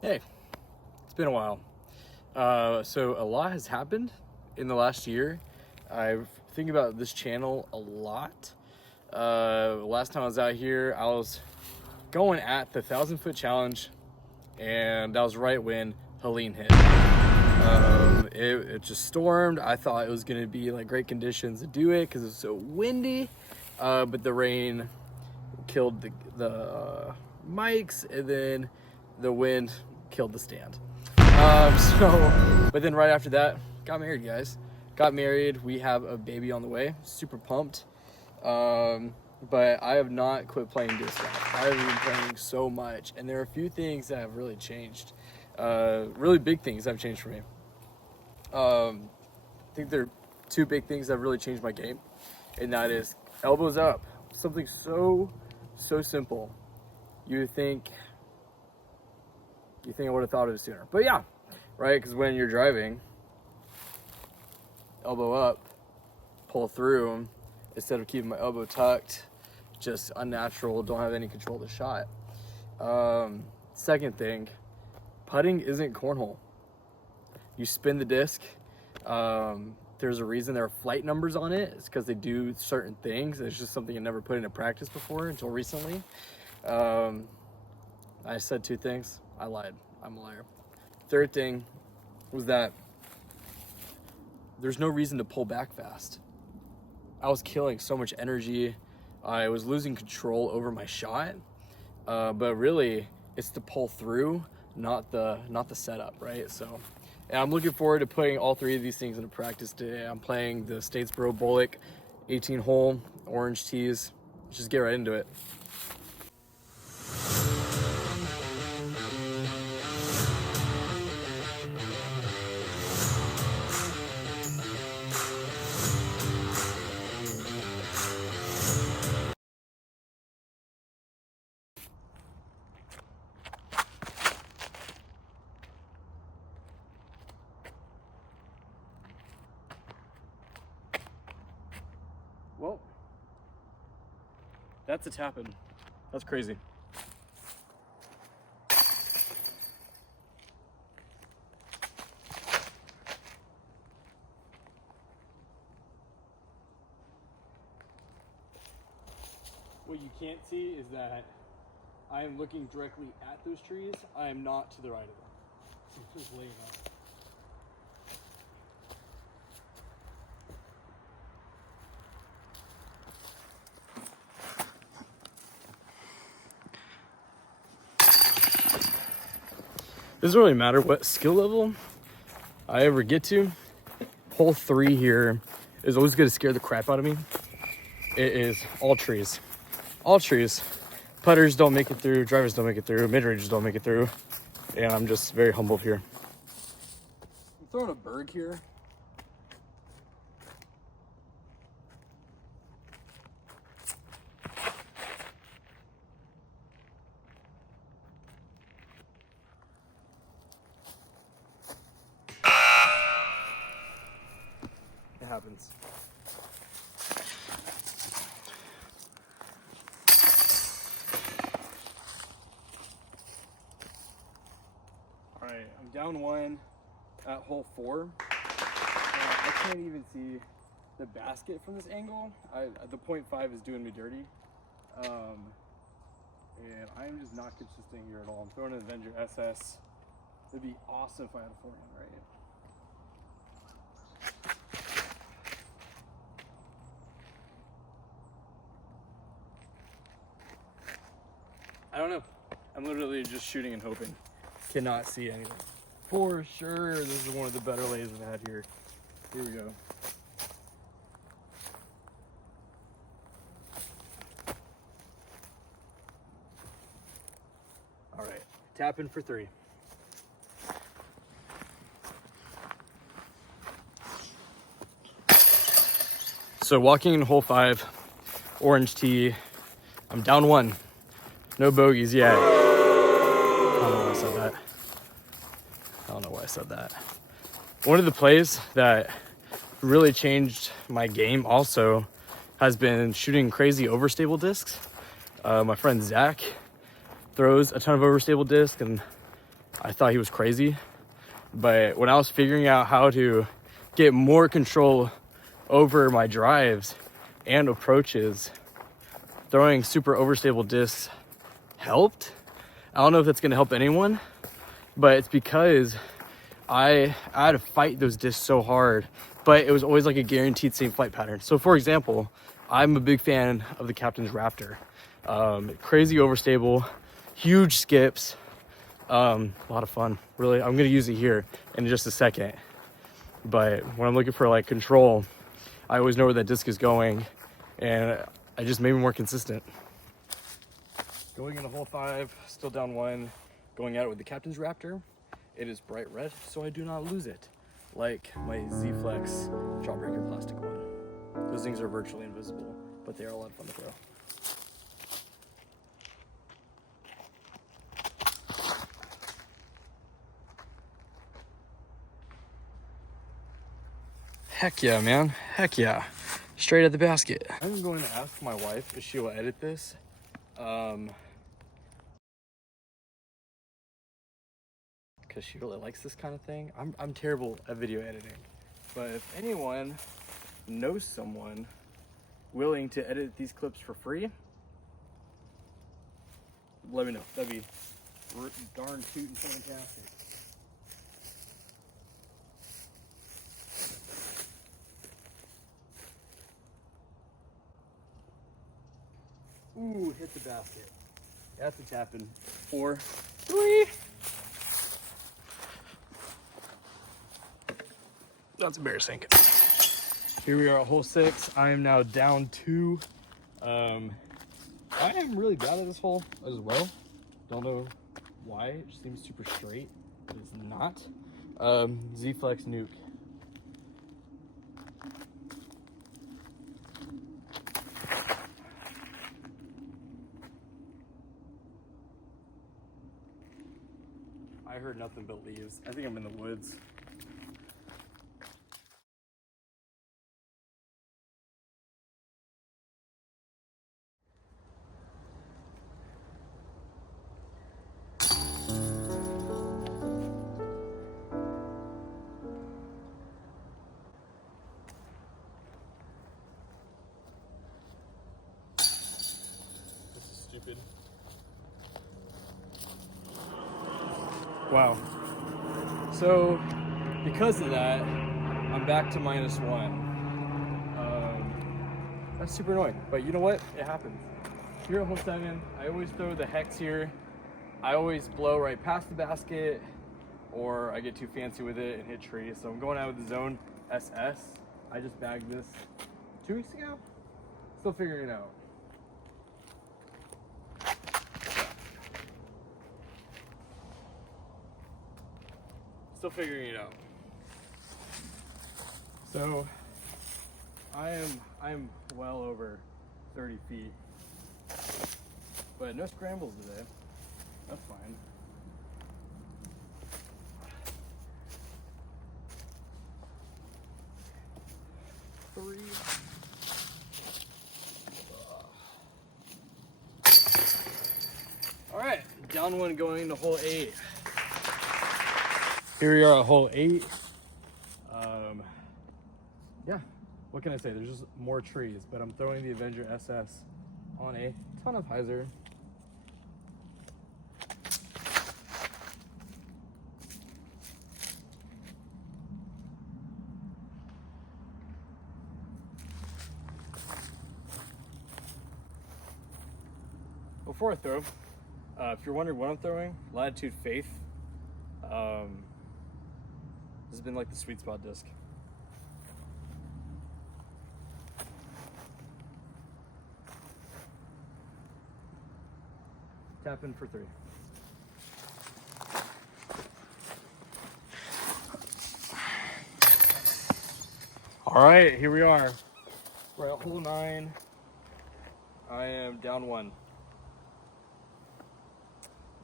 Hey, it's been a while. So a lot has happened in the last year. I think about this channel a lot. Last time I was out here, I was going at the 1,000-foot challenge, and that was right when Helene hit. It just stormed. I thought it was gonna be like great conditions to do it because it was so windy, but the rain killed the mics, and then the wind killed the stand. But then right after that, got married, guys. Got married. We have a baby on the way. Super pumped. But I have not quit playing disc golf. I have been playing so much, and there are a few things that have really changed. Really big things that have changed for me. I think there are two big things that have really changed my game, and that is elbows up. Something so simple. You think I would have thought of it sooner, but yeah, right? Because when you're driving, elbow up, pull through, instead of keeping my elbow tucked, just unnatural, don't have any control of the shot. Second thing, putting isn't cornhole. You spin the disc. There's a reason there are flight numbers on it. It's because they do certain things. It's just something I never put into practice before until recently. I said two things. I lied. I'm a liar. Third thing was that there's no reason to pull back fast. I was killing so much energy. I was losing control over my shot. But really, it's the pull through, not the setup, right? So, and I'm looking forward to putting all three of these things into practice today. I'm playing the Statesboro Bullock 18-hole orange tees. Let's just get right into it. Well, that's a tap-in. That's crazy. What you can't see is that I am looking directly at those trees. I am not to the right of them. So I'm just laying up. It doesn't really matter what skill level I ever get to. Hole 3 here is always going to scare the crap out of me. It is all trees. All trees. Putters don't make it through, drivers don't make it through, mid-rangers don't make it through, and I'm just very humbled here. I'm throwing a berg here. It happens. All right, I'm down one at hole 4. I can't even see the basket from this angle. The .5 is doing me dirty. And I'm just not consistent here at all. I'm throwing an Avenger SS. It'd be awesome if I had a forehand, right? I don't know. I'm literally just shooting and hoping. Cannot see anything. For sure, this is one of the better lays we've had here. Here we go. All right, tap in for 3. So walking in hole 5, orange tee. I'm down 1. No bogeys yet. I don't know why I said that. One of the plays that really changed my game also has been shooting crazy overstable discs. My friend Zach throws a ton of overstable discs, and I thought he was crazy. But when I was figuring out how to get more control over my drives and approaches, throwing super overstable discs helped. I don't know if that's gonna help anyone, but it's because I had to fight those discs so hard, but it was always like a guaranteed same flight pattern. So for example, I'm a big fan of the Captain's Raptor. Crazy overstable, huge skips, a lot of fun. Really, I'm gonna use it here in just a second. But when I'm looking for like control, I always know where that disc is going, and I just made me more consistent. Going into hole 5, still down 1, going at it with the Captain's Raptor. It is bright red, so I do not lose it, like my Z-Flex Jawbreaker plastic one. Those things are virtually invisible, but they are a lot of fun to throw. Heck yeah, man. Heck yeah. Straight at the basket. I'm going to ask my wife if she will edit this. Because she really likes this kind of thing. I'm terrible at video editing. But if anyone knows someone willing to edit these clips for free, let me know. That'd be darn tootin' fantastic. Ooh, hit the basket. That's a tapping. 4, 3. That's embarrassing. Here we are at hole 6. I am now down 2. I am really bad at this hole as well. Don't know why. It just seems super straight. It's not. Z-Flex Nuke. I heard nothing but leaves. I think I'm in the woods. This is stupid. Wow. So, because of that, I'm back to -1. That's super annoying, but you know what? It happens. Here at hole 7, I always throw the hex here. I always blow right past the basket, or I get too fancy with it and hit trees. So I'm going out with the Zone SS. I just bagged this 2 weeks ago. Still figuring it out. Still figuring it out. So I am well over 30 feet, but no scrambles today. That's fine. Three. All right, down 1 going to hole 8. Here we are at hole 8. Yeah, what can I say? There's just more trees, but I'm throwing the Avenger SS on a ton of hyzer. Before I throw, if you're wondering what I'm throwing, Latitude Faith. This has been like the sweet spot disc. Tap in for 3. All right, here we are. We're at hole 9. I am down 1.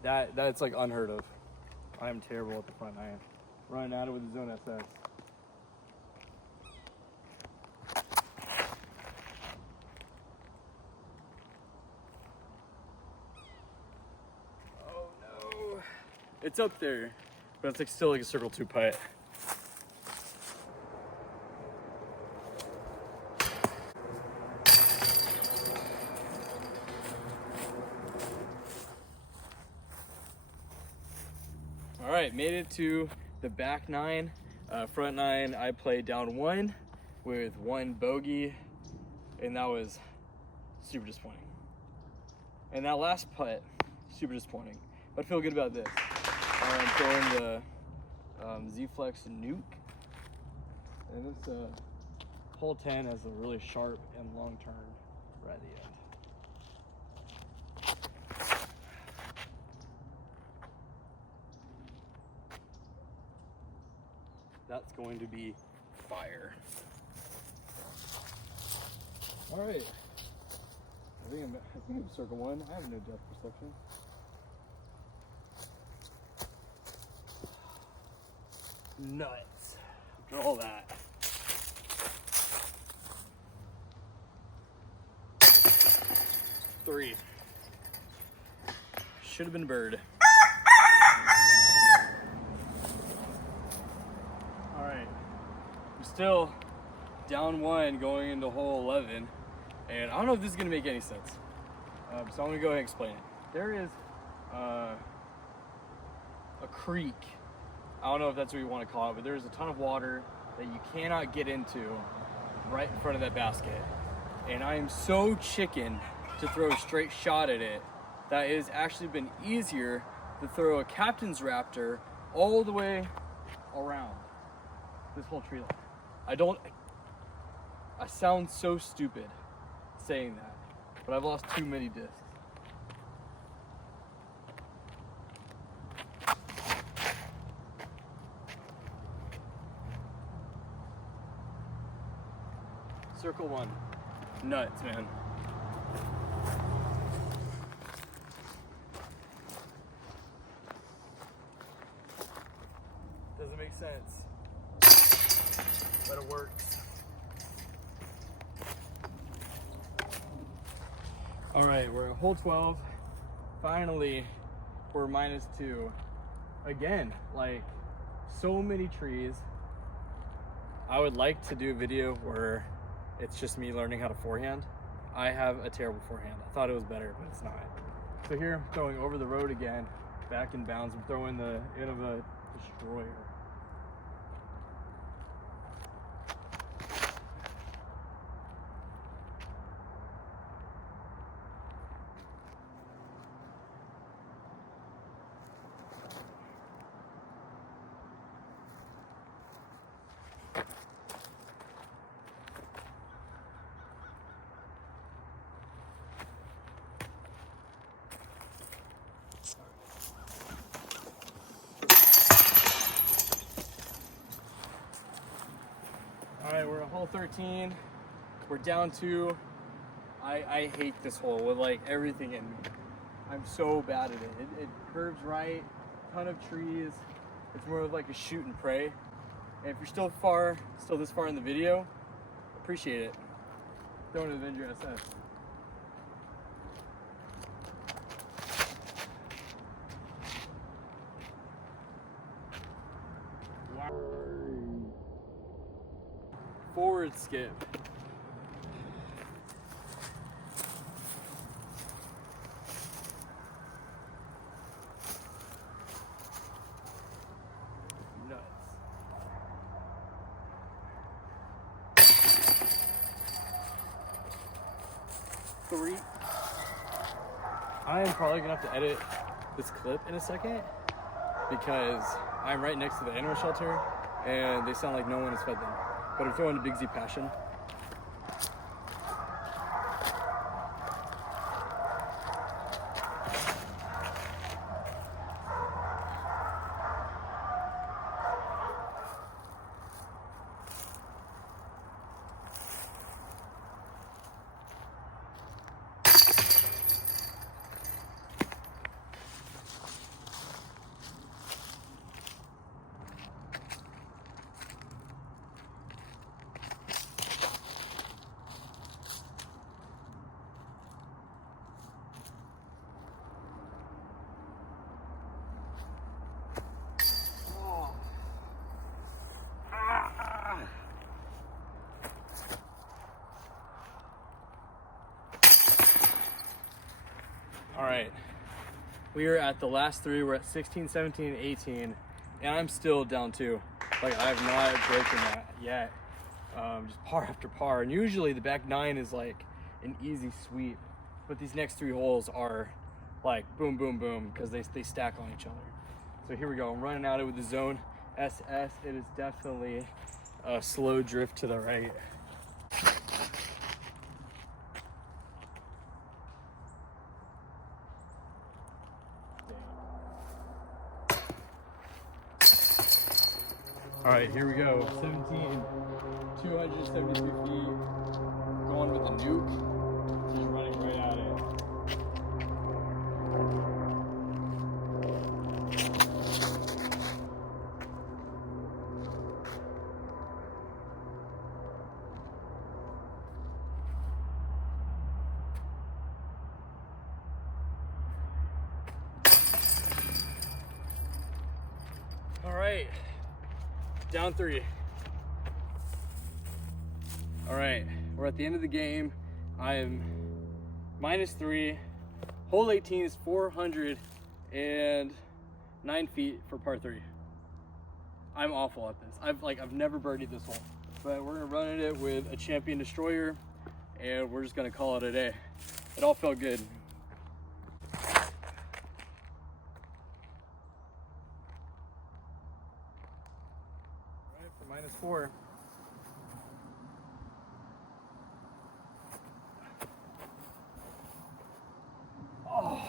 That's like unheard of. I am terrible at the front iron. Running at it with the Zone SS. Oh no. It's up there, but it's like still like a circle 2 putt. All right, made it to the back 9. Front 9, I played down 1 with 1 bogey, and that was super disappointing. And that last putt, super disappointing. But I feel good about this. I'm throwing the Z-Flex Nuke, and this hole 10 has a really sharp and long turn right at the end. That's going to be fire. All right. I think I'm circle 1. I have no depth perception. Nuts. After all that. Three. Should have been a bird. All right. I'm still down 1 going into hole 11. And I don't know if this is going to make any sense. So I'm going to go ahead and explain it. There is a creek. I don't know if that's what you want to call it, but there's a ton of water that you cannot get into right in front of that basket. And I am so chicken to throw a straight shot at it that it has actually been easier to throw a captain's raptor all the way around this whole tree line. I sound so stupid saying that, but I've lost too many discs. Circle 1. Nuts, man. Doesn't make sense, but it works. All right, we're at hole 12. Finally, we're -2. Again, like so many trees. I would like to do a video where it's just me learning how to forehand. I have a terrible forehand. I thought it was better, but it's not. So here I'm throwing over the road again, back in bounds. I'm throwing the end of a destroyer. All right, we're at hole 13. We're down 2. I hate this hole with like everything in me. I'm so bad at it. It curves right, ton of trees. It's more of like a shoot and pray. And if you're still this far in the video, appreciate it. Throwing an Avenger SS. Wow. Forward skip. Nuts. Three. I am probably gonna have to edit this clip in a second because I'm right next to the animal shelter and they sound like no one has fed them. But I'm throwing a Big Z Passion. We are at the last three. We're at 16, 17, and 18, and I'm still down 2. Like, I have not broken that yet. Just par after par. And usually the back 9 is like an easy sweep, but these next 3 holes are like boom, boom, boom, because they stack on each other. So here we go. I'm running at it with the Zone SS. It is definitely a slow drift to the right. All right, here we go. 17, 272 feet. Going with the nuke. Just running right at it. All right. Down 3. All right, we're at the end of the game. I am -3. Hole 18 is 409 feet for par 3. I'm awful at this. I've never birdied this hole, but we're gonna run at it with a Champion Destroyer, and we're just gonna call it a day. It all felt good. -4. Oh.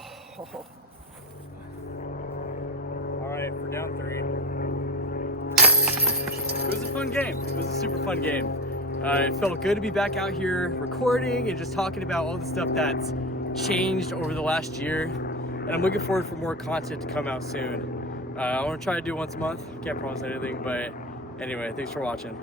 All right, for down 3. It was a fun game. It was a super fun game. It felt good to be back out here recording and just talking about all the stuff that's changed over the last year. And I'm looking forward for more content to come out soon. I want to try to do once a month. Can't promise anything, but anyway, thanks for watching.